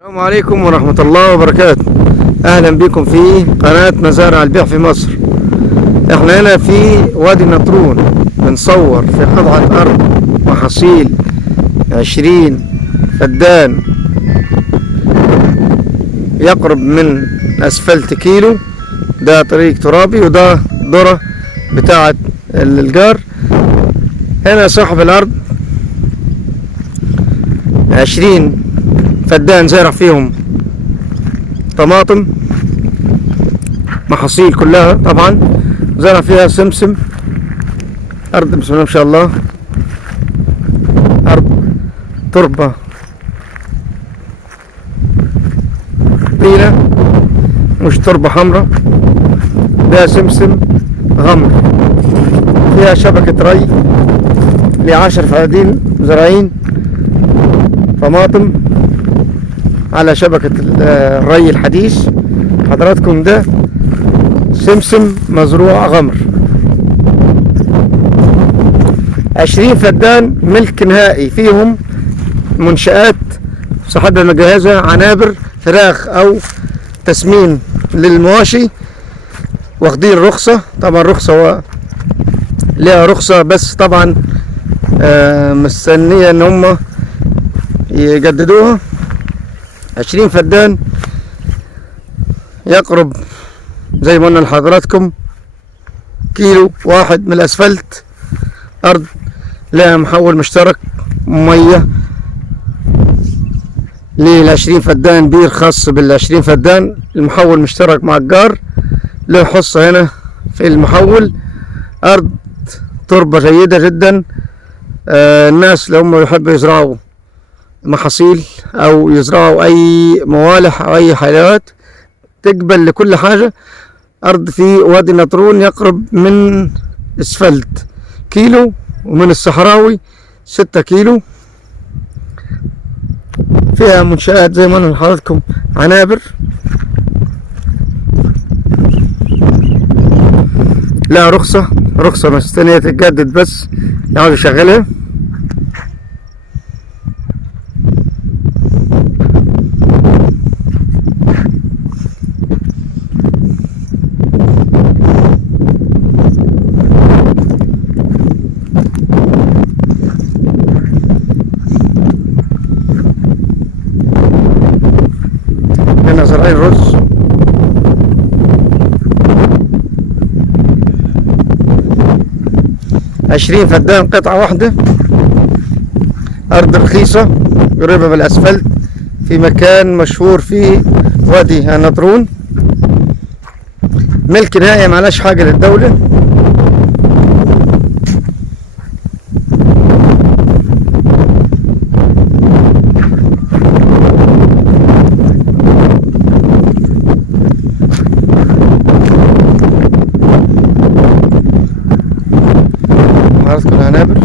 السلام عليكم ورحمة الله وبركاته. أهلا بكم في قناة مزارع البيع في مصر. احنا هنا في وادي النطرون بنصور في قطعة أرض محاصيل 20 فدان يقرب من أسفلت كيلو. ده طريق ترابي وده ذرة بتاعة الجار. هنا صاحب الأرض 20 فدان زارع فيهم طماطم محاصيل كلها، طبعا زرع فيها سمسم. أرض بسم الله ما شاء الله، أرض تربة طينة مش تربة حمراء، ده سمسم غمر. فيها شبكة ري ل10 فدادين زراعين طماطم على شبكة الري الحديث. حضراتكم ده سمسم مزروع غمر. 20 فدان ملك نهائي، فيهم منشآت صاحبها مجهزة عنابر فراخ أو تسمين للمواشي، واخدين رخصة. طبعا رخصة لها رخصة، بس طبعا مستنية ان هم يجددوها. 20 فدان يقرب زي ما قلنا لحضراتكم كيلو واحد من الاسفلت. ارض لها محول مشترك مية لل20 فدان، بير خاص بال20 فدان. المحول مشترك مع الجار، له حصة هنا في المحول. ارض تربة جيدة جدا. الناس لو هم يحبوا يزرعوا محاصيل او يزرعوا اي موالح او اي حيوانات تقبل لكل حاجة. ارض في وادي النطرون يقرب من اسفلت كيلو، ومن الصحراوي 6 كيلو. فيها منشآت زي ما انا لحضراتكم عنابر، لا رخصة مستنية تتجدد، بس يقعد يشغلها. هنا زرعين رز. عشرين فدان قطعة واحدة. أرض رخيصة قريبة من الأسفلت، في مكان مشهور في وادي النطرون. ملك نهائي، معلاش حاجة للدولة. حضراتكم العنابر.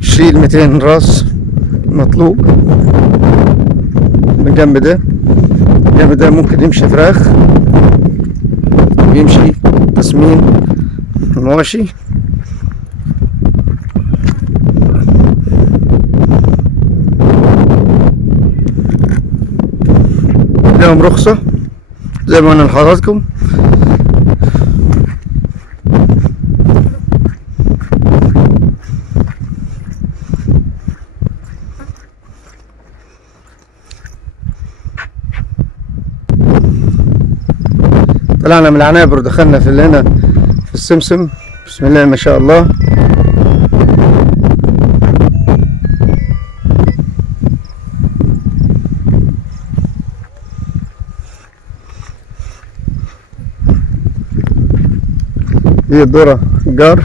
شيل 200 راس مطلوب. من الجنب ده، الجنب ده ممكن يمشي فراخ ويمشي تسمين مواشي. لهم رخصة زي ما قلنا لحضراتكم. طلعنا من العنابر ودخلنا في هنا في السمسم. بسم الله ما شاء الله. دي الذرة جار.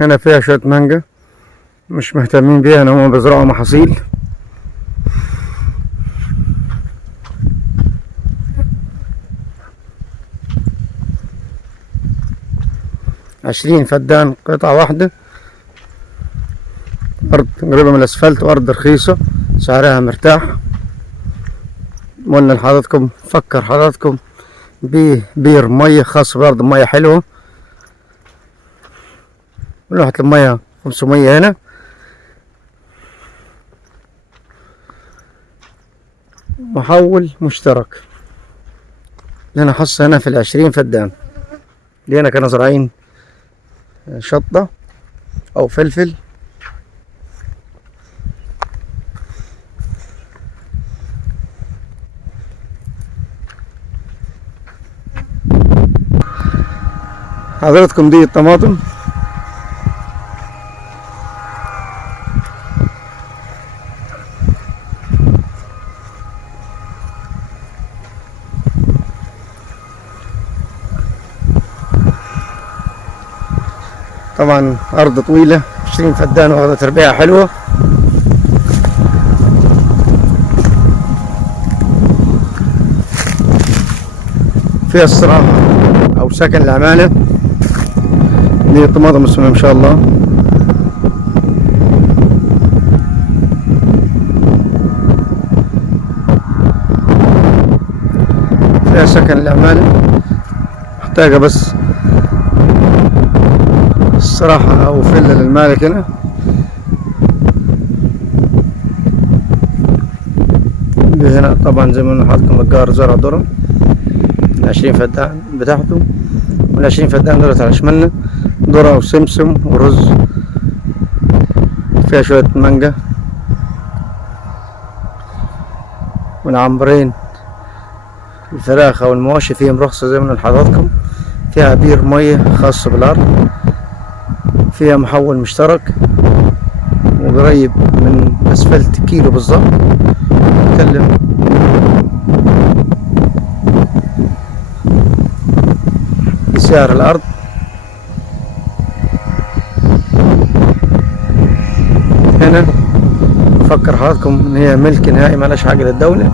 هنا فيها شوية مانجا مش مهتمين بيها، ان هم بيزرعوا محاصيل. 20 فدان قطعة واحدة، أرض قريبة من الأسفلت وأرض رخيصة سعرها مرتاح. قلنا لحضراتكم فكر حضراتكم ببير مية خاص بأرض مية حلوة، لوحة المية 500 هنا. محول مشترك لنا حصة هنا في 20 فدان. لينا كانوا زارعين شطة أو فلفل، حضراتكم دي الطماطم. طبعا أرض طويلة 20 فدان واخدة تربية حلوة. فيها استراحة أو سكن العمالة. دي الطماطم بسم الله ما شاء الله. فيها سكن العمالة، محتاجة بس الصراحة أو فيلا للمالك هنا. هنا طبعا زي ما قلنا لحضراتكم نجار زرع ذرة 20 فدان بتاعته، وال 20 فدان دولت على شمالنا ذرة وسمسم ورز. فيها شوية مانجا والعنبرين. الفراخ أو المواشي فيهم رخصة زي ما قلنا لحضراتكم. فيها بير مية خاص بالأرض، فيها محول مشترك وقريب من أسفلت كيلو بالظبط. نتكلم بسعر الأرض هنا. أفكر حضراتكم إن هي ملك نهائي مالهاش حاجة للدولة.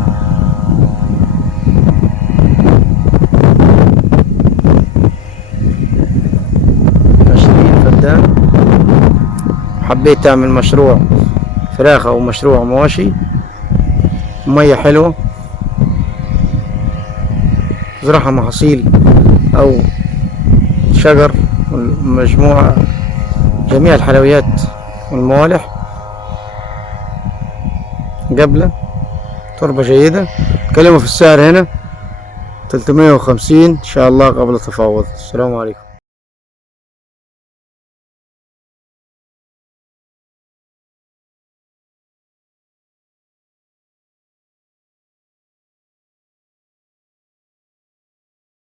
حبيت تعمل مشروع فراخ او مشروع مواشي، مية حلوة، تزرعها محاصيل او شجر والمجموعة جميع الحلويات والموالح، قبلة تربة جيدة. تكلموا في السعر هنا 350 ان شاء الله قبل التفاوض. السلام عليكم.